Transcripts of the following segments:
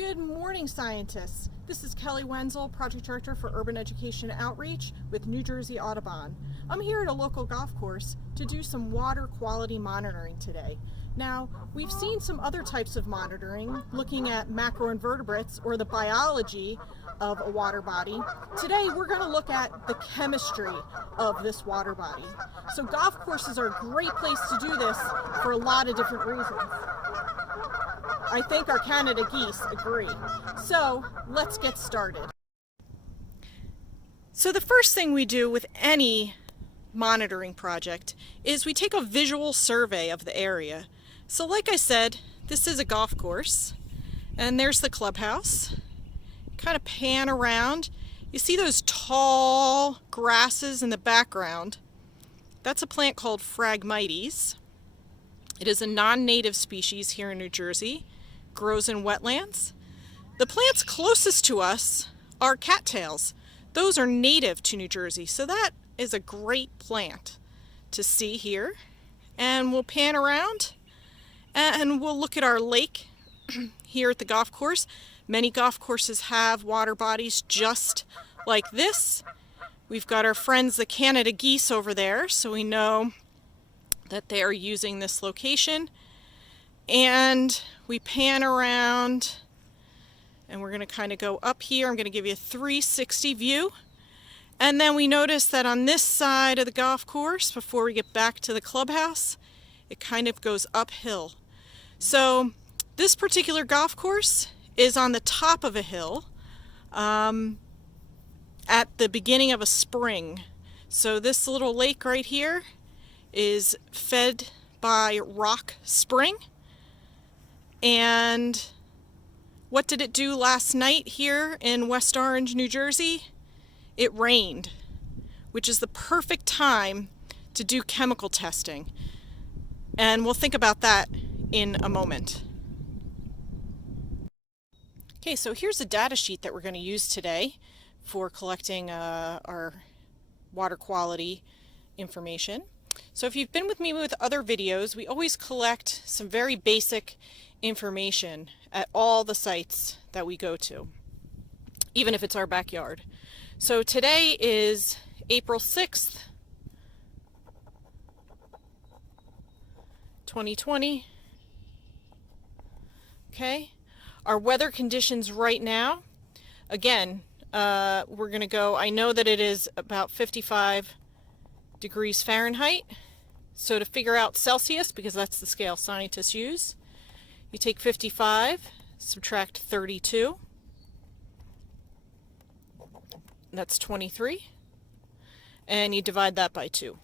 Good morning, scientists. This is Kelly Wenzel, Project Director for Urban Education Outreach with New Jersey Audubon. I'm here at a local golf course to do some water quality monitoring today. Now, we've seen some other types of monitoring, looking at macroinvertebrates or the biology of a water body. Today, we're going to look at the chemistry of this water body. So golf courses are a great place to do this for a lot of different reasons. I think our Canada geese agree. So let's get started. So the first thing we do with any monitoring project is we take a visual survey of the area. So like I said, this is a golf course and there's the clubhouse. Kind of pan around. You see those tall grasses in the background. That's a plant called Phragmites. It is a non-native species here in New Jersey. Grows in wetlands. The plants closest to us are cattails. Those are native to New Jersey, so that is a great plant to see here. And we'll pan around and we'll look at our lake here at the golf course. Many golf courses have water bodies just like this. We've got our friends the Canada geese over there, so we know that they are using this location. And we pan around and we're going to kind of go up here. I'm going to give you a 360 view. And then we notice that on this side of the golf course, before we get back to the clubhouse, it kind of goes uphill. So this particular golf course is on the top of a hill at the beginning of a spring. So this little lake right here is fed by Rock Spring. And what did it do last night here in West Orange, New Jersey? It rained, which is the perfect time to do chemical testing. And we'll think about that in a moment. Okay, so here's a data sheet that we're going to use today for collecting our water quality information. So if you've been with me with other videos, we always collect some very basic information at all the sites that we go to, even if it's our backyard. So today is April 6th, 2020. Okay, our weather conditions right now, again, we're going to go, I know that it is about 55 degrees Fahrenheit. So to figure out Celsius, because that's the scale scientists use, you take 55, subtract 32, that's 23, and you divide that by 2.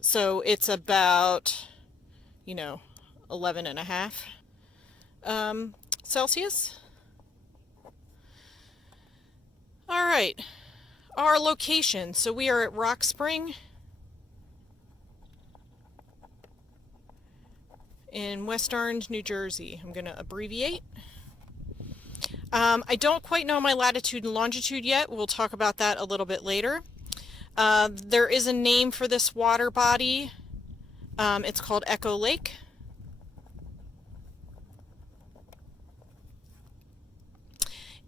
So it's about, 11.5 Celsius. All right, our location. So we are at Rock Spring in West Orange, New Jersey. I'm going to abbreviate. I don't quite know my latitude and longitude yet. We'll talk about that a little bit later. There is a name for this water body. It's called Echo Lake.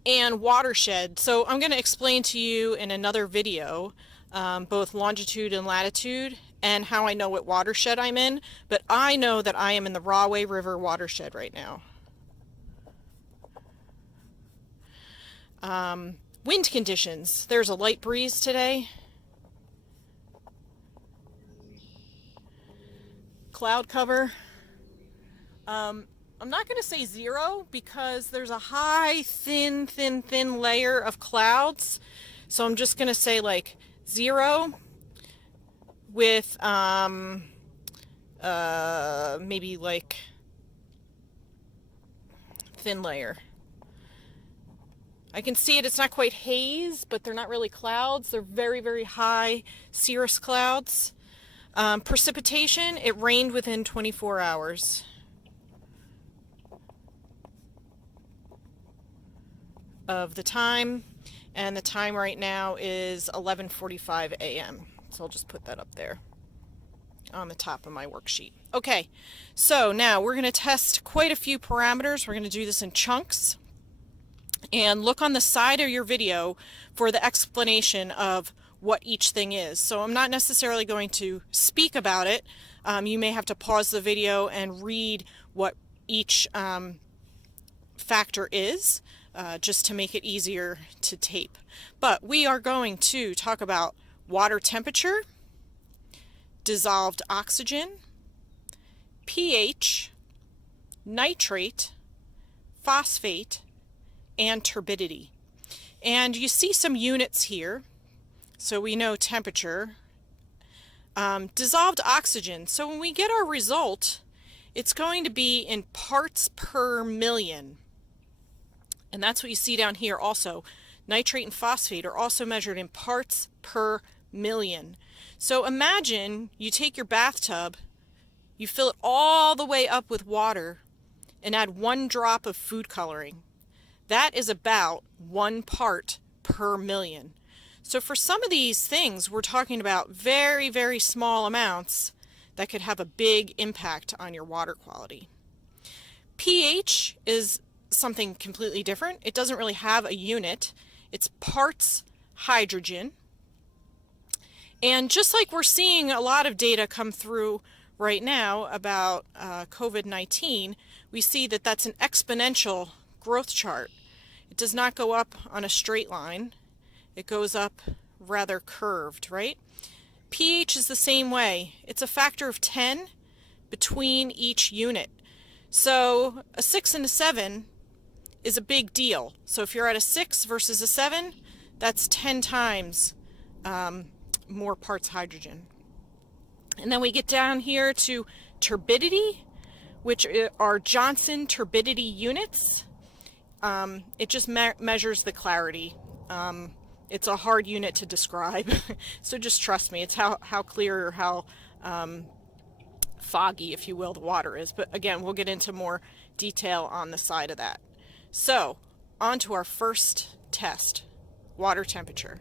And watershed. So I'm going to explain to you in another video both longitude and latitude and how I know what watershed I'm in, but I know that I am in the Rahway River watershed right now. Wind conditions. There's a light breeze today. Cloud cover. I'm not going to say 0 because there's a high, thin layer of clouds. So I'm just going to say like 0 with maybe like thin layer. I can see it, it's not quite haze, but they're not really clouds. They're very high cirrus clouds. Precipitation, it rained within 24 hours. Of the time, and the time right now is 11:45 a.m. So I'll just put that up there. on the top of my worksheet. Okay, so now we're going to test quite a few parameters. We're going to do this in chunks. And look on the side of your video for the explanation of what each thing is. So I'm not necessarily going to speak about it. You may have to pause the video and read what each factor is, just to make it easier to tape. But we are going to talk about water temperature, dissolved oxygen, pH, nitrate, phosphate, and turbidity. And you see some units here. So we know temperature. Dissolved oxygen. So when we get our result, it's going to be in parts per million. And that's what you see down here also. Nitrate and phosphate are also measured in parts per million. So imagine you take your bathtub, you fill it all the way up with water, and add 1 drop of food coloring. That is about 1 part per million. So for some of these things, we're talking about very, very small amounts that could have a big impact on your water quality. pH is something completely different. It doesn't really have a unit. It's parts hydrogen. And just like we're seeing a lot of data come through right now about COVID-19, we see that that's an exponential growth chart. It does not go up on a straight line. It goes up rather curved, right? pH is the same way. It's a factor of 10 between each unit. So a 6 and a 7 is a big deal. So if you're at a 6 versus a 7, that's 10 times more parts hydrogen. And then we get down here to turbidity, which are Johnson turbidity units. It just measures the clarity. It's a hard unit to describe, so just trust me. It's how clear or how foggy, if you will, the water is. But again, we'll get into more detail on the side of that. So, on to our first test, water temperature.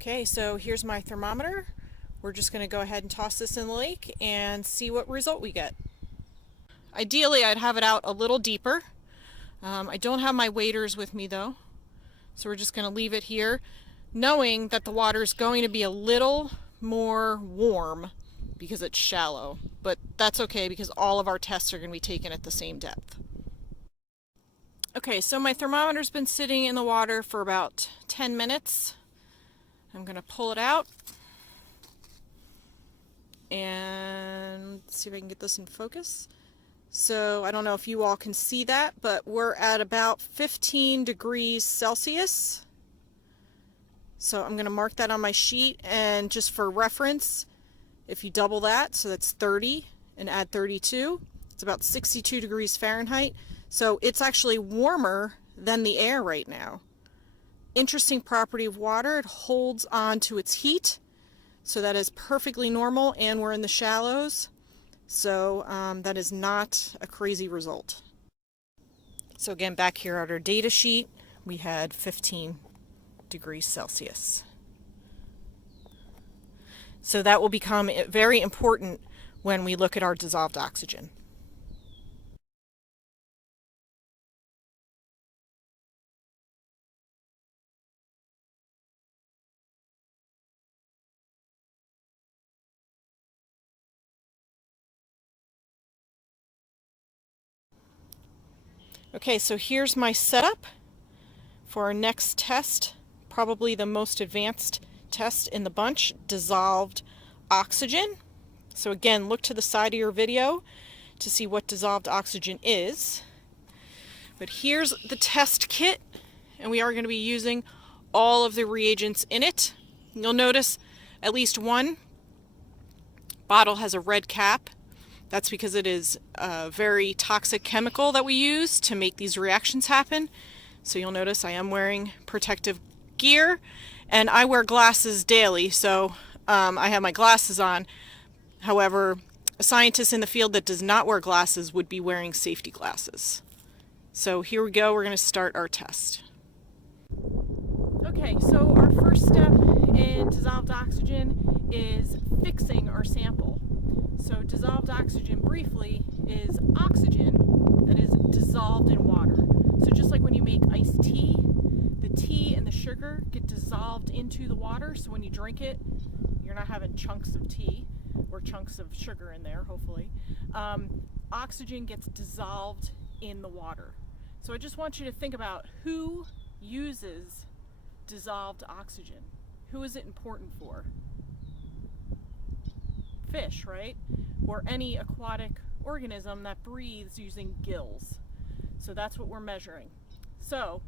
Okay, so here's my thermometer. We're just going to go ahead and toss this in the lake and see what result we get. Ideally, I'd have it out a little deeper. I don't have my waders with me though, so we're just going to leave it here, knowing that the water is going to be a little more warm because it's shallow, but that's okay because all of our tests are going to be taken at the same depth. Okay, so my thermometer's been sitting in the water for about 10 minutes. I'm going to pull it out and see if I can get this in focus. So I don't know if you all can see that, but we're at about 15 degrees Celsius. So I'm going to mark that on my sheet, and just for reference, if you double that, so that's 30 and add 32, it's about 62 degrees Fahrenheit. So it's actually warmer than the air right now. Interesting property of water, it holds on to its heat, so that is perfectly normal, and we're in the shallows. So that is not a crazy result. So again, back here at our data sheet, we had 15 degrees Celsius. So that will become very important when we look at our dissolved oxygen. Okay, so here's my setup for our next test, probably the most advanced test in the bunch, dissolved oxygen. So again, look to the side of your video to see what dissolved oxygen is. But here's the test kit, and we are going to be using all of the reagents in it. You'll notice at least one bottle has a red cap. That's because it is a very toxic chemical that we use to make these reactions happen. So you'll notice I am wearing protective gear, and I wear glasses daily, so I have my glasses on. However, a scientist in the field that does not wear glasses would be wearing safety glasses. So here we go, we're going to start our test. Okay, Okay, so our first step in dissolved oxygen is fixing our sample. So dissolved oxygen, briefly, is oxygen that is dissolved in water. So just like when you make iced tea, the tea and the sugar get dissolved into the water, so when you drink it, you're not having chunks of tea or chunks of sugar in there, hopefully. Oxygen gets dissolved in the water. So I just want you to think about who uses dissolved oxygen. Who is it important for? Fish, right? Or any aquatic organism that breathes using gills. So that's what we're measuring. So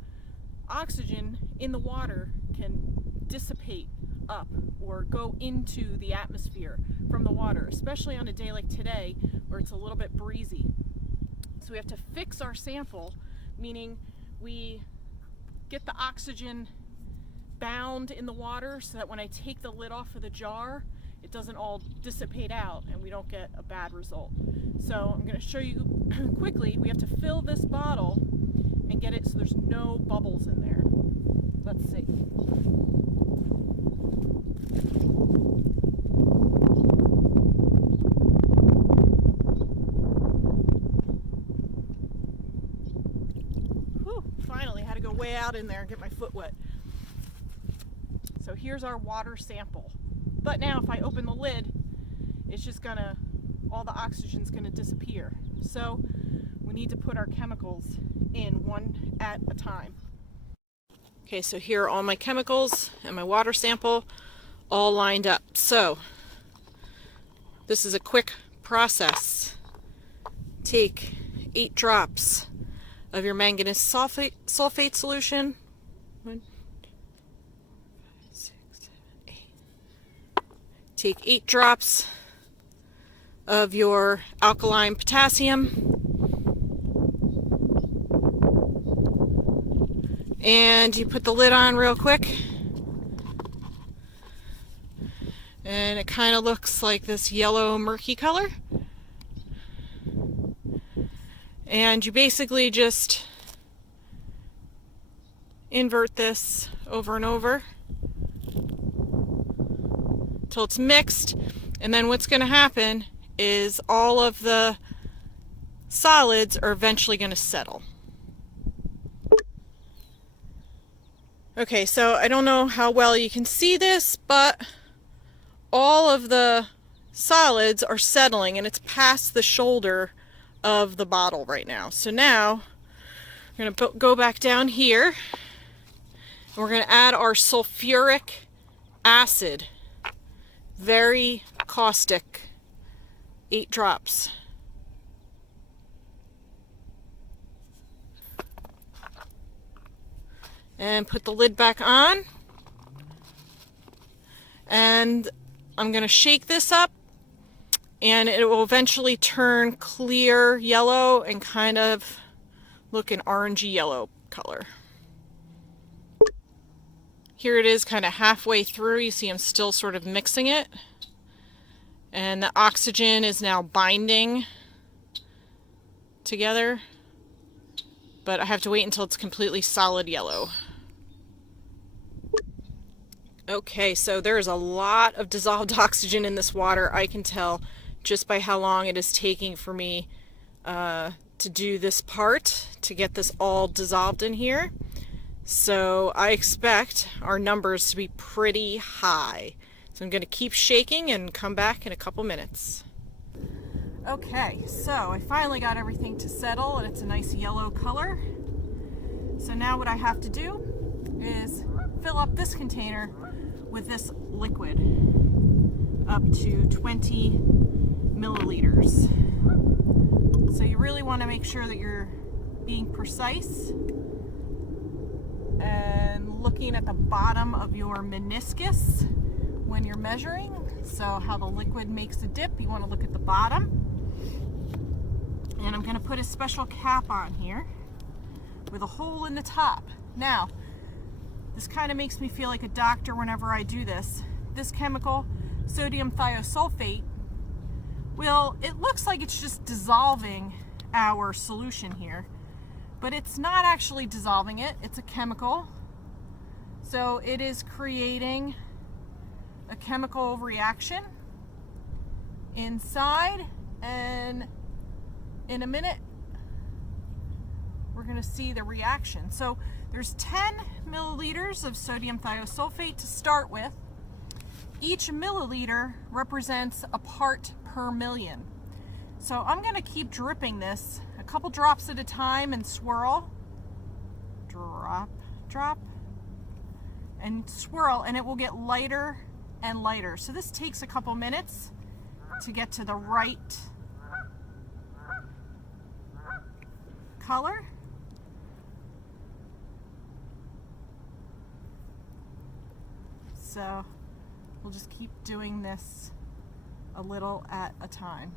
oxygen in the water can dissipate up or go into the atmosphere from the water, especially on a day like today where it's a little bit breezy. So we have to fix our sample, meaning we get the oxygen bound in the water so that when I take the lid off of the jar, it doesn't all dissipate out and we don't get a bad result. So I'm going to show you quickly. We have to fill this bottle and get it so there's no bubbles in there. Let's see. Whew, finally had to go way out in there and get my foot wet. So here's our water sample. But now if I open the lid, it's just gonna, all the oxygen's gonna disappear. So we need to put our chemicals in one at a time. Okay, so here are all my chemicals and my water sample all lined up. So this is a quick process. Take 8 drops of your manganese sulfate solution. 1, 6, 7, 8. Take 8 drops of your alkaline potassium. And you put the lid on real quick. And it kind of looks like this yellow murky color. And you basically just invert this over and over till it's mixed. And then what's going to happen is all of the solids are eventually going to settle. Okay, so I don't know how well you can see this, but all of the solids are settling and it's past the shoulder of the bottle right now. So now we're going to go back down here and we're going to add our sulfuric acid. Very caustic. 8 drops. And put the lid back on. And I'm going to shake this up and it will eventually turn clear yellow and kind of look an orangey yellow color. Here it is kind of halfway through. You see I'm still sort of mixing it. And the oxygen is now binding together. But I have to wait until it's completely solid yellow. Okay, so there's a lot of dissolved oxygen in this water. I can tell just by how long it is taking for me to do this part, to get this all dissolved in here. So I expect our numbers to be pretty high. So I'm going to keep shaking and come back in a couple minutes. Okay, so I finally got everything to settle and it's a nice yellow color. So now what I have to do is fill up this container with this liquid up to 20 milliliters. So you really want to make sure that you're being precise and looking at the bottom of your meniscus when you're measuring. So how the liquid makes a dip, you want to look at the bottom. And I'm going to put a special cap on here with a hole in the top. Now, this kind of makes me feel like a doctor whenever I do this. This chemical, sodium thiosulfate, well, it looks like it's just dissolving our solution here, but it's not actually dissolving it. It's a chemical. So it is creating a chemical reaction inside, and in a minute we're going to see the reaction. So there's 10 milliliters of sodium thiosulfate to start with. Each milliliter represents a part per million. So I'm going to keep dripping this a couple drops at a time and swirl. Drop, drop, and swirl, and it will get lighter and lighter. So this takes a couple minutes to get to the right color. So we'll just keep doing this a little at a time.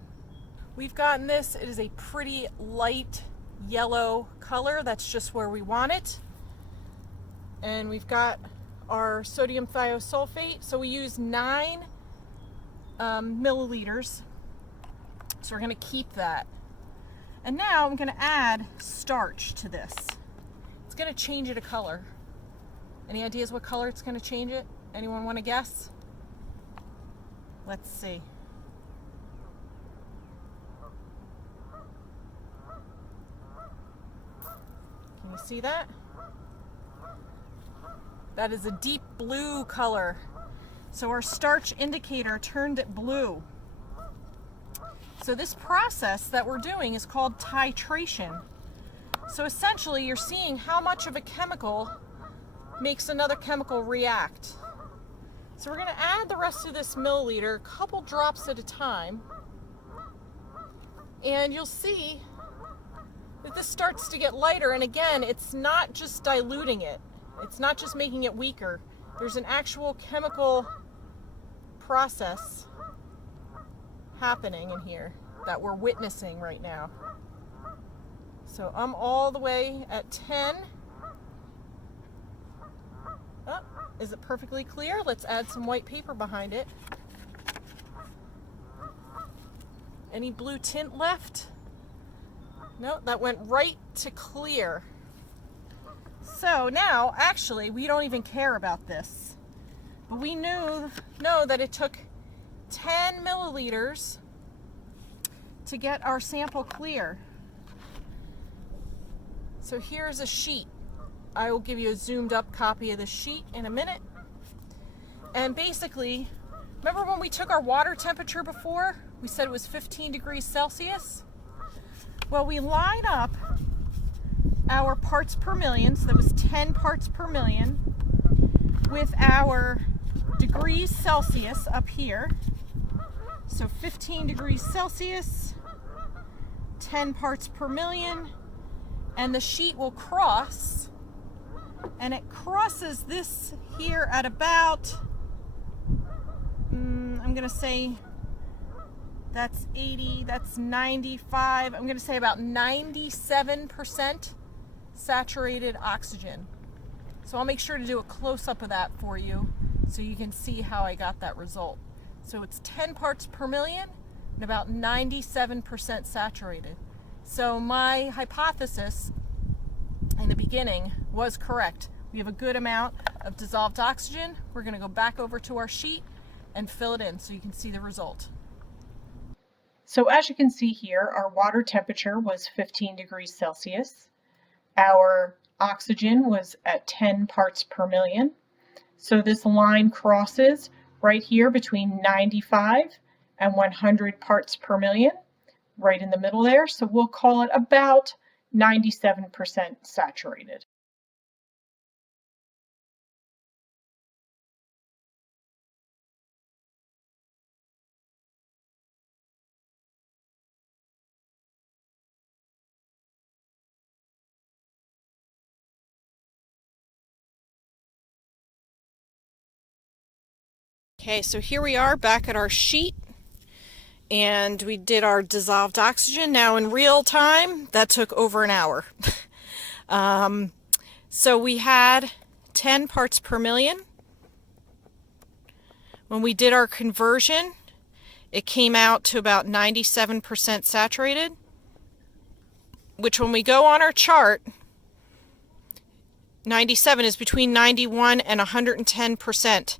We've gotten this. It is a pretty light yellow color. That's just where we want it. And we've got our sodium thiosulfate. So we use 9 milliliters. So we're going to keep that. And now I'm going to add starch to this. It's going to change it a color. Any ideas what color it's going to change it? Anyone want to guess? Let's see. Can you see that? That is a deep blue color. So our starch indicator turned it blue. So this process that we're doing is called titration. So essentially you're seeing how much of a chemical makes another chemical react. So we're going to add the rest of this milliliter, a couple drops at a time, and you'll see that this starts to get lighter. And again, it's not just diluting it. It's not just making it weaker. There's an actual chemical process happening in here that we're witnessing right now. So I'm all the way at 10. Oh, is it perfectly clear? Let's add some white paper behind it. Any blue tint left? No, that went right to clear. So now, actually, we don't even care about this. But we know that it took 10 milliliters to get our sample clear. So here's a sheet. I will give you a zoomed up copy of the sheet in a minute. And basically, remember when we took our water temperature before? We said it was 15 degrees Celsius. Well, we line up our parts per million, so that was 10 parts per million, with our degrees Celsius up here. So 15 degrees Celsius, 10 parts per million, and the sheet will cross, and it crosses this here at about, I'm going to say that's 80, that's 95, I'm going to say about 97% saturated oxygen. So I'll make sure to do a close-up of that for you so you can see how I got that result. So it's 10 parts per million and about 97% saturated. So my hypothesis in the beginning was correct. We have a good amount of dissolved oxygen. We're going to go back over to our sheet and fill it in so you can see the result. So as you can see here, our water temperature was 15 degrees Celsius. Our oxygen was at 10 parts per million. So this line crosses right here between 95 and 100 parts per million, right in the middle there. So we'll call it about 97% saturated. Okay, so here we are back at our sheet, and we did our dissolved oxygen. Now in real time, that took over an hour. So we had 10 parts per million. When we did our conversion, it came out to about 97% saturated, which when we go on our chart, 97 is between 91 and 110%.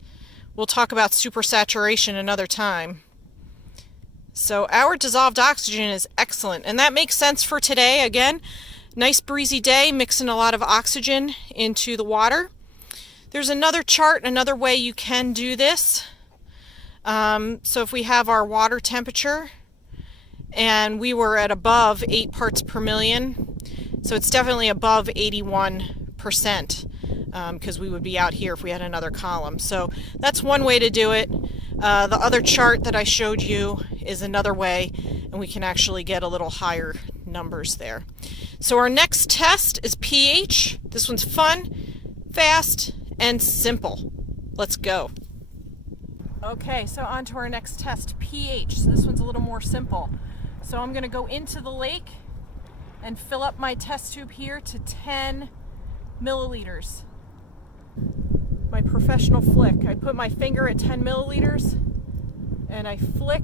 We'll talk about supersaturation another time. So our dissolved oxygen is excellent, and that makes sense for today. Again, nice breezy day, mixing a lot of oxygen into the water. There's another chart, another way you can do this. So if we have our water temperature, and we were at above 8 parts per million, so it's definitely above 81%, because we would be out here if we had another column. So that's one way to do it. The other chart that I showed you is another way, and we can actually get a little higher numbers there. So our next test is pH. This one's fun, fast, and simple. Let's go. Okay, so on to our next test, pH. So this one's a little more simple. So I'm going to go into the lake and fill up my test tube here to 10 milliliters. My professional flick. I put my finger at 10 milliliters and I flick,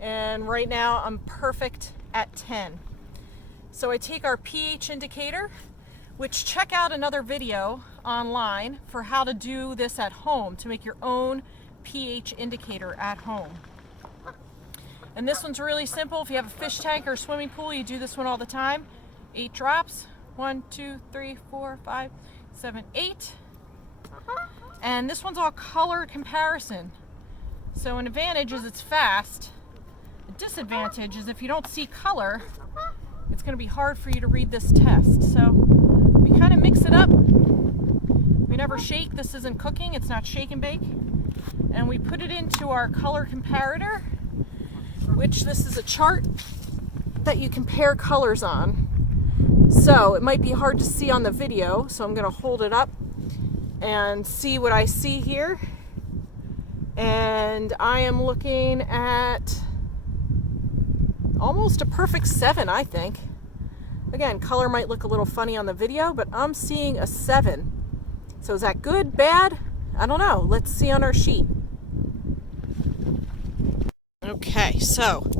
and right now I'm perfect at 10. So I take our pH indicator, which check out another video online for how to do this at home, to make your own pH indicator at home. And this one's really simple. If you have a fish tank or a swimming pool, you do this one all the time. 8 drops. 1, 2, 3, 4, 5, 7, 8. And this one's all color comparison. So an advantage is it's fast. A disadvantage is if you don't see color, it's going to be hard for you to read this test. So we kind of mix it up. We never shake. This isn't cooking. It's not shake and bake. And we put it into our color comparator, which this is a chart that you compare colors on. So it might be hard to see on the video, so I'm going to hold it up and see what I see here. And I am looking at almost a perfect 7, I think. Again, color might look a little funny on the video, but I'm seeing a 7. So is that good, bad? I don't know. Let's see on our sheet. Okay, so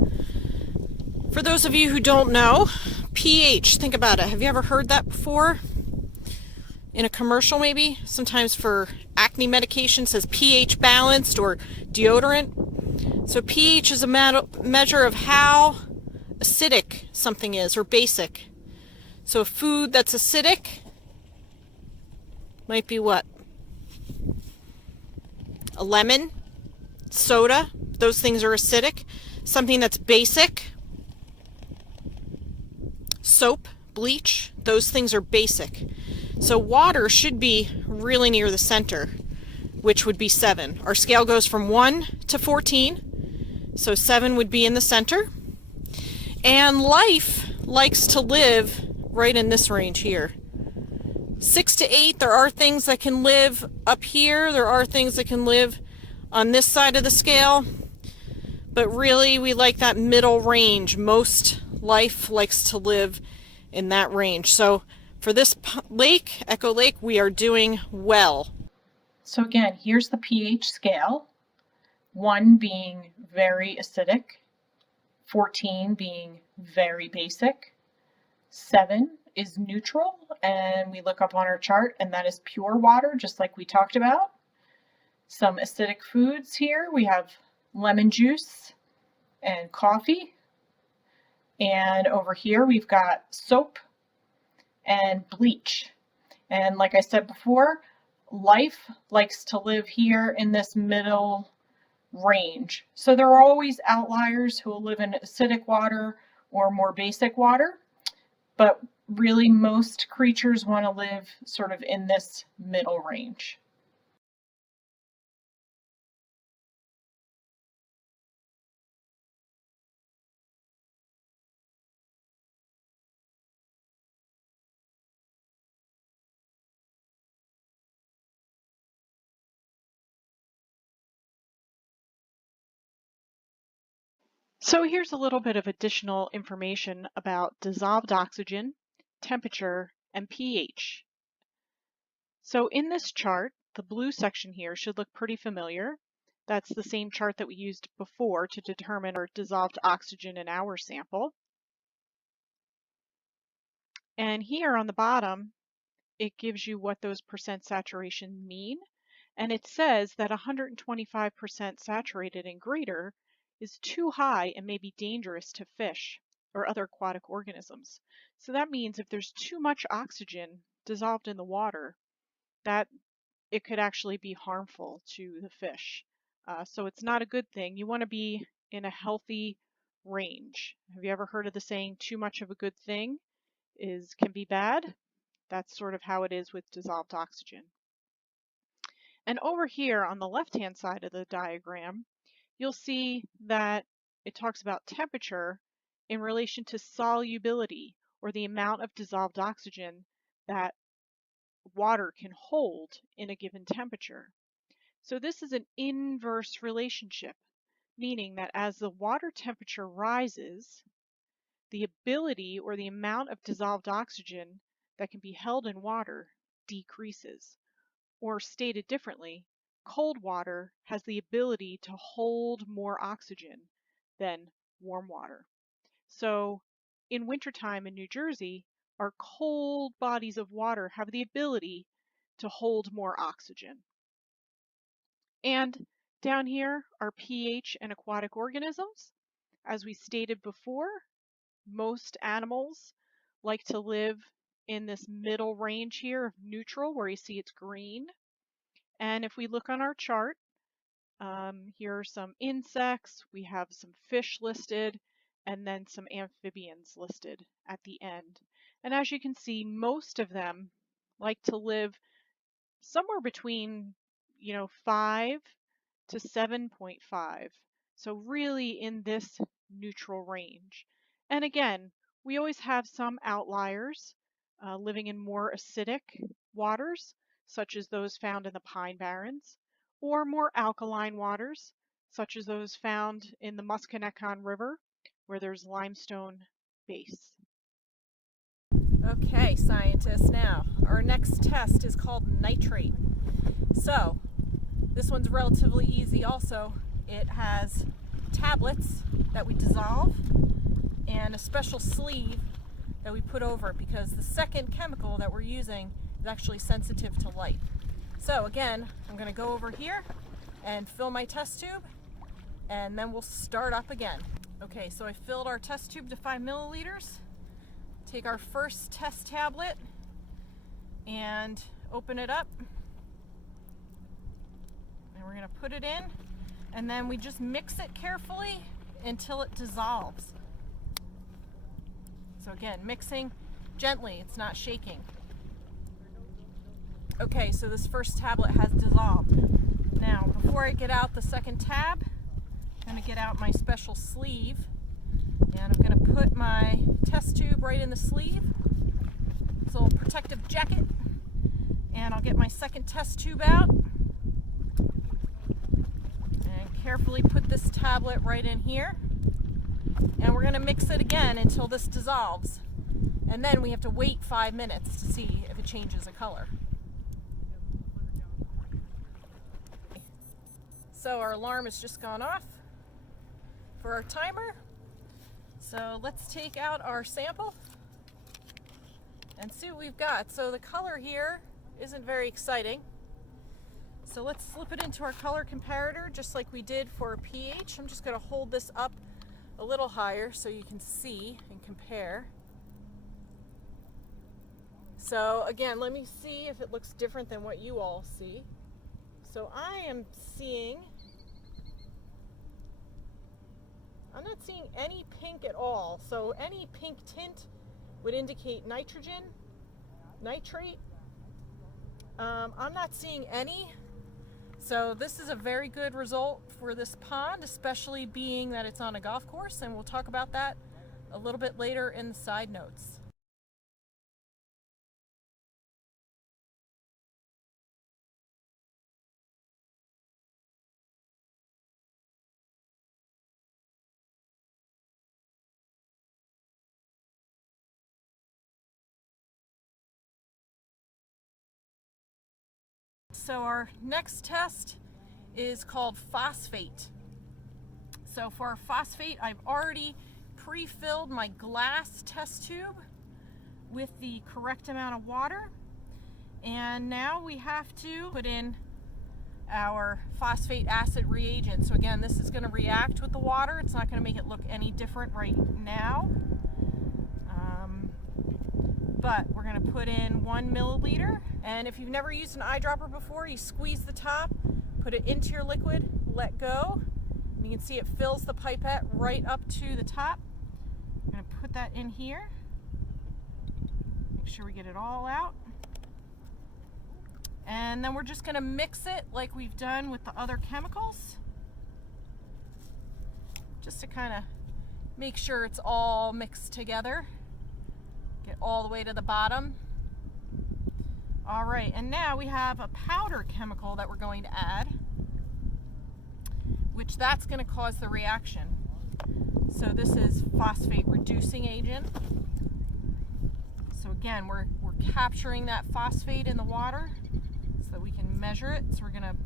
for those of you who don't know, pH, think about it. Have you ever heard that before? In a commercial maybe? Sometimes for acne medication says pH balanced or deodorant. So pH is a measure of how acidic something is, or basic. So a food that's acidic might be what? A lemon, soda, those things are acidic. Something that's basic, soap, bleach, those things are basic. So water should be really near the center, which would be 7. Our scale goes from 1 to 14, so 7 would be in the center. And life likes to live right in this range here. 6 to 8, there are things that can live up here, there are things that can live on this side of the scale, but really we like that middle range. Most life likes to live in that range. So for this lake, Echo Lake, we are doing well. So again, here's the pH scale. 1 being very acidic, 14 being very basic, 7 is neutral, and we look up on our chart, and that is pure water, just like we talked about. Some acidic foods here, we have lemon juice and coffee. And over here we've got soap and bleach. And like I said before, life likes to live here in this middle range. So there are always outliers who will live in acidic water or more basic water, but really most creatures want to live sort of in this middle range. So here's a little bit of additional information about dissolved oxygen, temperature, and pH. So in this chart, the blue section here should look pretty familiar. That's the same chart that we used before to determine our dissolved oxygen in our sample. And here on the bottom it gives you what those percent saturation mean. And it says that 125% saturated and greater is too high and may be dangerous to fish or other aquatic organisms. So that means if there's too much oxygen dissolved in the water, that it could actually be harmful to the fish. So it's not a good thing. You want to be in a healthy range. Have you ever heard of the saying, too much of a good thing can be bad? That's sort of how it is with dissolved oxygen. And over here on the left-hand side of the diagram, you'll see that it talks about temperature in relation to solubility, or the amount of dissolved oxygen that water can hold in a given temperature. So this is an inverse relationship, meaning that as the water temperature rises, the ability or the amount of dissolved oxygen that can be held in water decreases. Or stated differently, cold water has the ability to hold more oxygen than warm water. So in wintertime in New Jersey, our cold bodies of water have the ability to hold more oxygen. And down here are pH and aquatic organisms. As we stated before, most animals like to live in this middle range here of neutral, where you see it's green. And if we look on our chart, here are some insects, we have some fish listed, and then some amphibians listed at the end. And as you can see, most of them like to live somewhere between, 5 to 7.5. So really in this neutral range. And again, we always have some outliers living in more acidic waters, such as those found in the pine barrens, or more alkaline waters, such as those found in the Musconecon River, where there's limestone base. Okay, scientists, now our next test is called nitrate. So this one's relatively easy also. It has tablets that we dissolve and a special sleeve that we put over it, because the second chemical that we're using is actually sensitive to light. So again, I'm going to go over here and fill my test tube, and then we'll start up again. Okay, so I filled our test tube to 5 milliliters. Take our first test tablet and open it up. And we're going to put it in, and then we just mix it carefully until it dissolves. So again, mixing gently, it's not shaking. Okay, so this first tablet has dissolved. Now, before I get out the second tab, I'm going to get out my special sleeve, and I'm going to put my test tube right in the sleeve. It's a little protective jacket, and I'll get my second test tube out and carefully put this tablet right in here. And we're going to mix it again until this dissolves. And then we have to wait 5 minutes to see if it changes a color. So our alarm has just gone off for our timer. So let's take out our sample and see what we've got. So the color here isn't very exciting. So let's slip it into our color comparator just like we did for pH. I'm just going to hold this up a little higher so you can see and compare. So again, let me see if it looks different than what you all see. So I'm not seeing any pink at all. So any pink tint would indicate nitrogen, nitrate. I'm not seeing any. So this is a very good result for this pond, especially being that it's on a golf course, and we'll talk about that a little bit later in the side notes. So our next test is called phosphate. So for our phosphate, I've already pre-filled my glass test tube with the correct amount of water. And now we have to put in our phosphate acid reagent. So again, this is going to react with the water. It's not going to make it look any different right now. But we're going to put in 1 milliliter. And if you've never used an eyedropper before, you squeeze the top, put it into your liquid, let go. And you can see it fills the pipette right up to the top. I'm going to put that in here. Make sure we get it all out. And then we're just going to mix it like we've done with the other chemicals. Just to kind of make sure it's all mixed together. Get all the way to the bottom. All right, and now we have a powder chemical that we're going to add, which that's going to cause the reaction. So this is phosphate reducing agent. So again, we're capturing that phosphate in the water so that we can measure it. So we're going to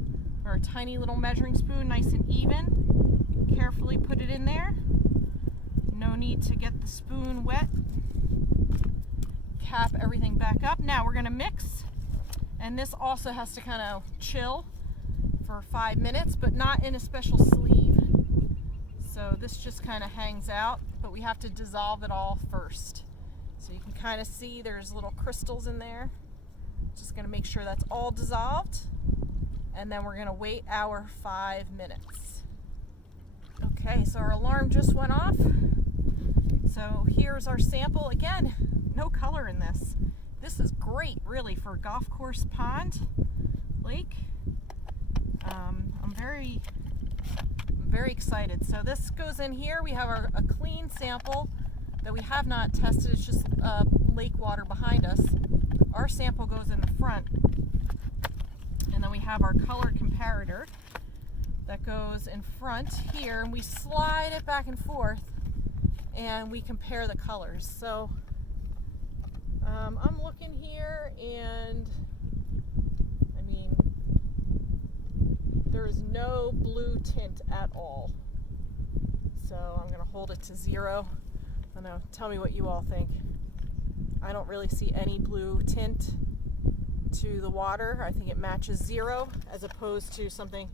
put our tiny little measuring spoon nice and even. Carefully put it in there. No need to get the spoon wet. Cap everything back up. Now we're going to mix, and this also has to kind of chill for 5 minutes, but not in a special sleeve. So this just kind of hangs out, but we have to dissolve it all first. So you can kind of see there's little crystals in there. Just going to make sure that's all dissolved, and then we're going to wait our 5 minutes. Okay, so our alarm just went off. So here's our sample. Again, no color in this. This is great, really, for a golf course pond, lake. I'm very excited. So this goes in here. We have a clean sample that we have not tested. It's just lake water behind us. Our sample goes in the front. And then we have our color comparator that goes in front here, and we slide it back and forth and we compare the colors. So I'm looking here, and I mean, there is no blue tint at all. So I'm going to hold it to 0. I don't know, tell me what you all think. I don't really see any blue tint to the water. I think it matches 0, as opposed to something,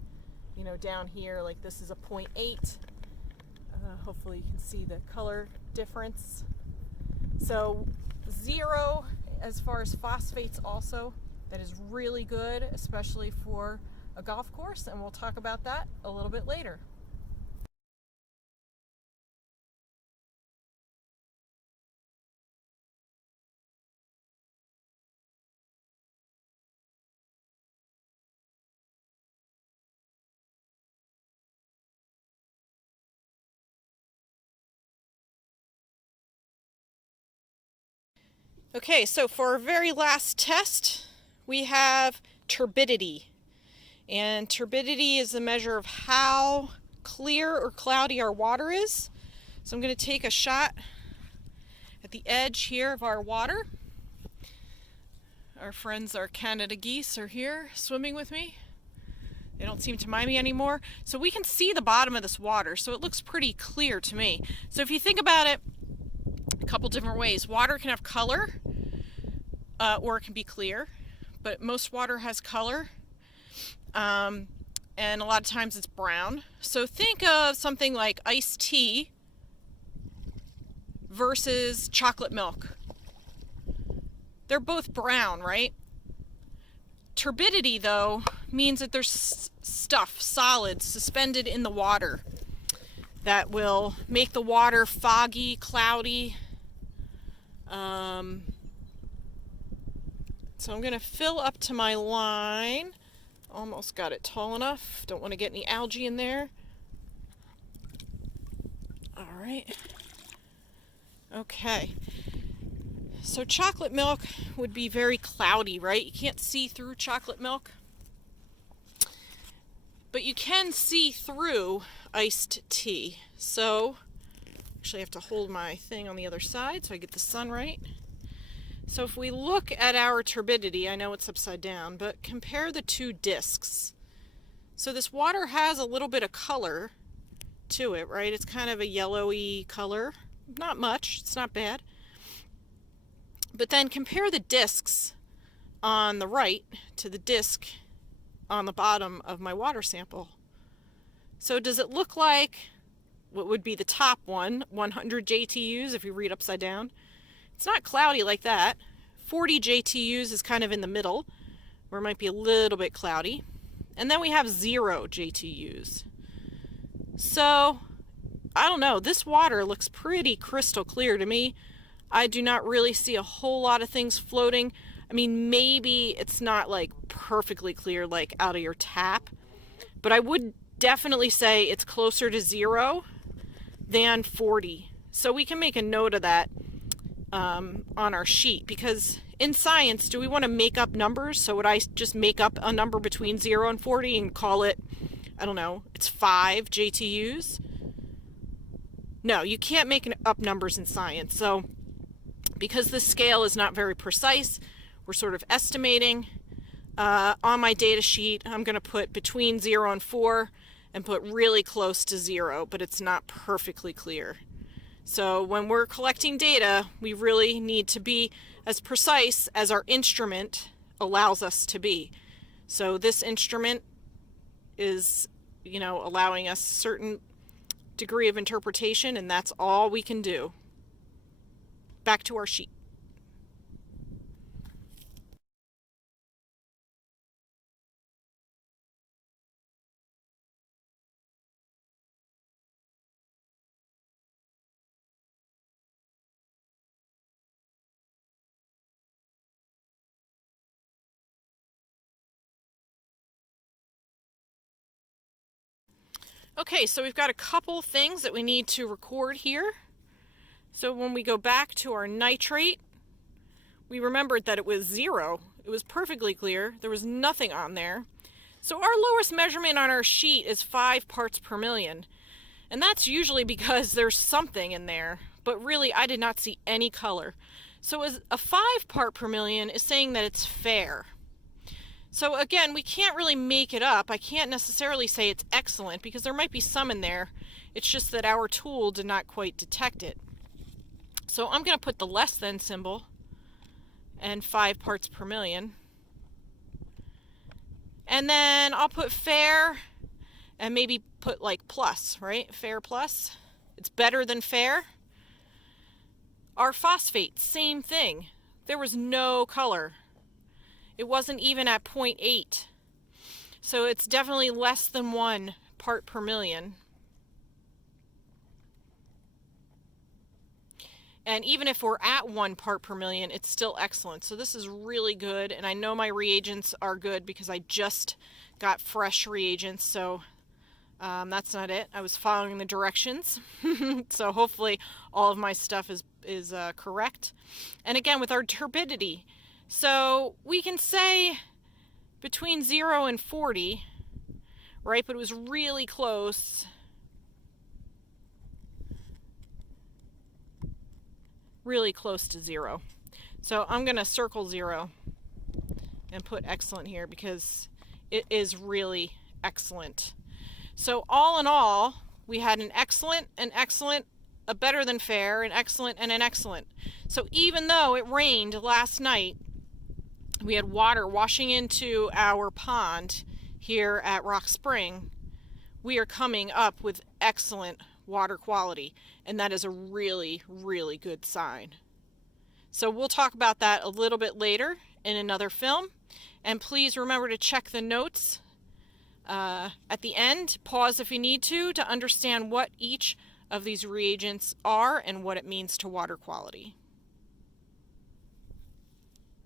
you know, down here, like this is a 0.8. Hopefully you can see the color difference. So 0 as far as phosphates also, that is really good, especially for a golf course, and we'll talk about that a little bit later. Okay, so for our very last test, we have turbidity. And turbidity is the measure of how clear or cloudy our water is. So I'm going to take a shot at the edge here of our water. Our friends, our Canada geese, are here swimming with me. They don't seem to mind me anymore. So we can see the bottom of this water, so it looks pretty clear to me. So if you think about it a couple different ways, water can have color, or it can be clear, but most water has color, and a lot of times it's brown. So think of something like iced tea versus chocolate milk. They're both brown, right? Turbidity, though, means that there's stuff, solids, suspended in the water that will make the water foggy, cloudy. So I'm going to fill up to my line. Almost got it tall enough. Don't want to get any algae in there. All right. Okay. So chocolate milk would be very cloudy, right? You can't see through chocolate milk. But you can see through iced tea. So, actually I have to hold my thing on the other side so I get the sun right. So if we look at our turbidity, I know it's upside down, but compare the two discs. So this water has a little bit of color to it, right? It's kind of a yellowy color. Not much, it's not bad. But then compare the discs on the right to the disc on the bottom of my water sample. So does it look like what would be the top one, 100 JTUs if you read upside down? It's not cloudy like that. 40 JTUs is kind of in the middle, where it might be a little bit cloudy. And then we have 0 JTUs. So, I don't know, this water looks pretty crystal clear to me. I do not really see a whole lot of things floating. I mean, maybe it's not like perfectly clear like out of your tap, but I would definitely say it's closer to 0 than 40. So we can make a note of that on our sheet, because in science, do we want to make up numbers? So would I just make up a number between 0 and 40 and call it, I don't know, it's 5 JTUs? No, you can't make up numbers in science. So because the scale is not very precise, we're sort of estimating. On my data sheet, I'm going to put between 0 and 4 and put really close to 0, but it's not perfectly clear. So when we're collecting data, we really need to be as precise as our instrument allows us to be. So this instrument is, allowing us a certain degree of interpretation, and that's all we can do. Back to our sheet. Okay, so we've got a couple things that we need to record here. So when we go back to our nitrate, we remembered that it was 0. It was perfectly clear. There was nothing on there. So our lowest measurement on our sheet is 5 parts per million. And that's usually because there's something in there. But really, I did not see any color. So as a 5 part per million is saying that it's fair. So again, we can't really make it up. I can't necessarily say it's excellent because there might be some in there. It's just that our tool did not quite detect it. So I'm going to put the less than symbol and 5 parts per million. And then I'll put fair and maybe put like plus, right? Fair plus. It's better than fair. Our phosphate, same thing. There was no color. It wasn't even at 0.8. So it's definitely less than 1 part per million. And even if we're at 1 part per million, it's still excellent. So this is really good. And I know my reagents are good because I just got fresh reagents. So that's not it. I was following the directions. So hopefully all of my stuff is correct. And again, with our turbidity. So we can say between 0 and 40, right? But it was really close. Really close to 0. So I'm going to circle 0 and put excellent here because it is really excellent. So all in all, we had an excellent, a better than fair, an excellent, and an excellent. So even though it rained last night, we had water washing into our pond here at Rock Spring, we are coming up with excellent water quality, and that is a really, really good sign. So we'll talk about that a little bit later in another film, and please remember to check the notes at the end. Pause if you need to understand what each of these reagents are and what it means to water quality.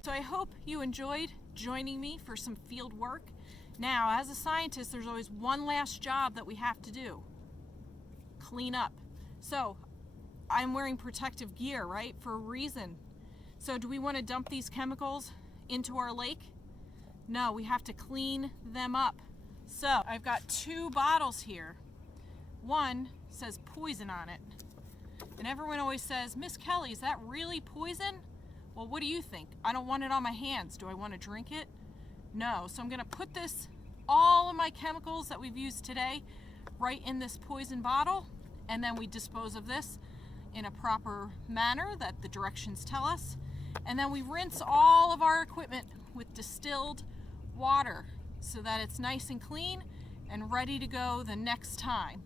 So I hope you enjoyed joining me for some field work. Now, as a scientist, there's always one last job that we have to do. Clean up. So I'm wearing protective gear, right? For a reason. So do we want to dump these chemicals into our lake? No, we have to clean them up. So I've got 2 bottles here. One says poison on it. And everyone always says, Miss Kelly, is that really poison? Well, what do you think? I don't want it on my hands. Do I want to drink it? No. So I'm going to put all of my chemicals that we've used today right in this poison bottle, and then we dispose of this in a proper manner that the directions tell us. And then we rinse all of our equipment with distilled water so that it's nice and clean and ready to go the next time.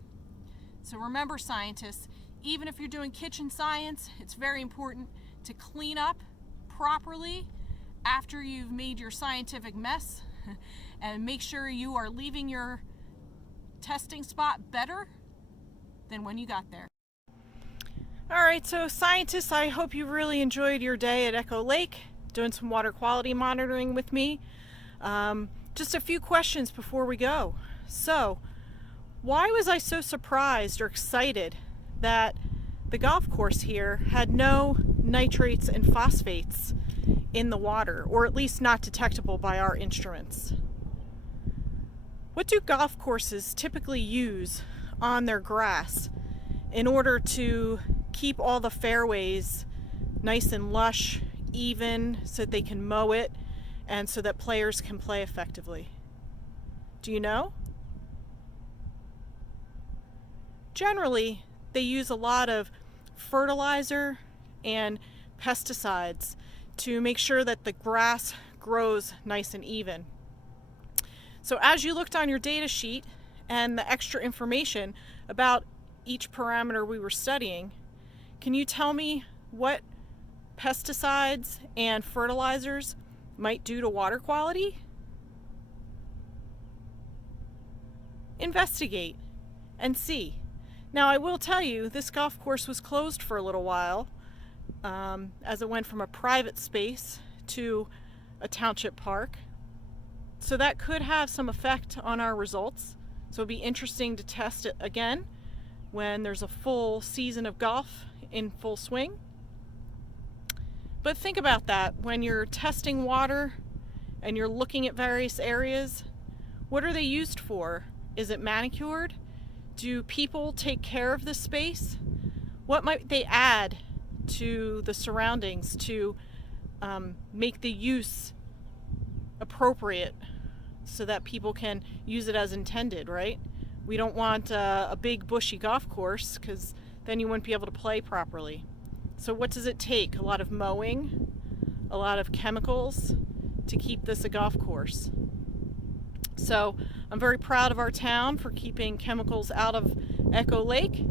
So remember, scientists, even if you're doing kitchen science, it's very important to clean up properly after you've made your scientific mess and make sure you are leaving your testing spot better than when you got there. All right, so scientists, I hope you really enjoyed your day at Echo Lake, doing some water quality monitoring with me. Just a few questions before we go. So, why was I so surprised or excited that the golf course here had no nitrates and phosphates in the water, or at least not detectable by our instruments? What do golf courses typically use on their grass in order to keep all the fairways nice and lush, even, so that they can mow it and so that players can play effectively? Do you know? Generally, they use a lot of fertilizer and pesticides to make sure that the grass grows nice and even. So as you looked on your data sheet and the extra information about each parameter we were studying, can you tell me what pesticides and fertilizers might do to water quality? Investigate and see. Now, I will tell you, this golf course was closed for a little while as it went from a private space to a township park. So that could have some effect on our results. So it'd be interesting to test it again when there's a full season of golf in full swing. But think about that when you're testing water and you're looking at various areas. What are they used for? Is it manicured? Do people take care of the space? What might they add to the surroundings to make the use appropriate so that people can use it as intended, right? We don't want a big bushy golf course, because then you wouldn't be able to play properly. So what does it take? A lot of mowing, a lot of chemicals to keep this a golf course. So I'm very proud of our town for keeping chemicals out of Echo Lake.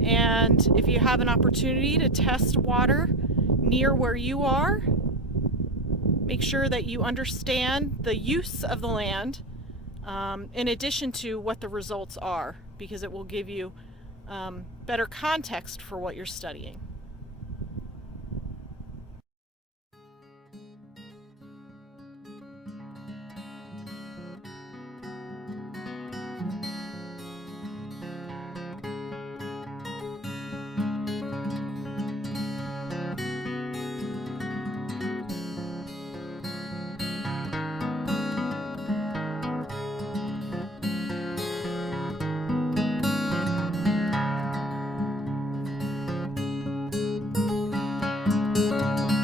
And if you have an opportunity to test water near where you are, make sure that you understand the use of the land in addition to what the results are, because it will give you better context for what you're studying.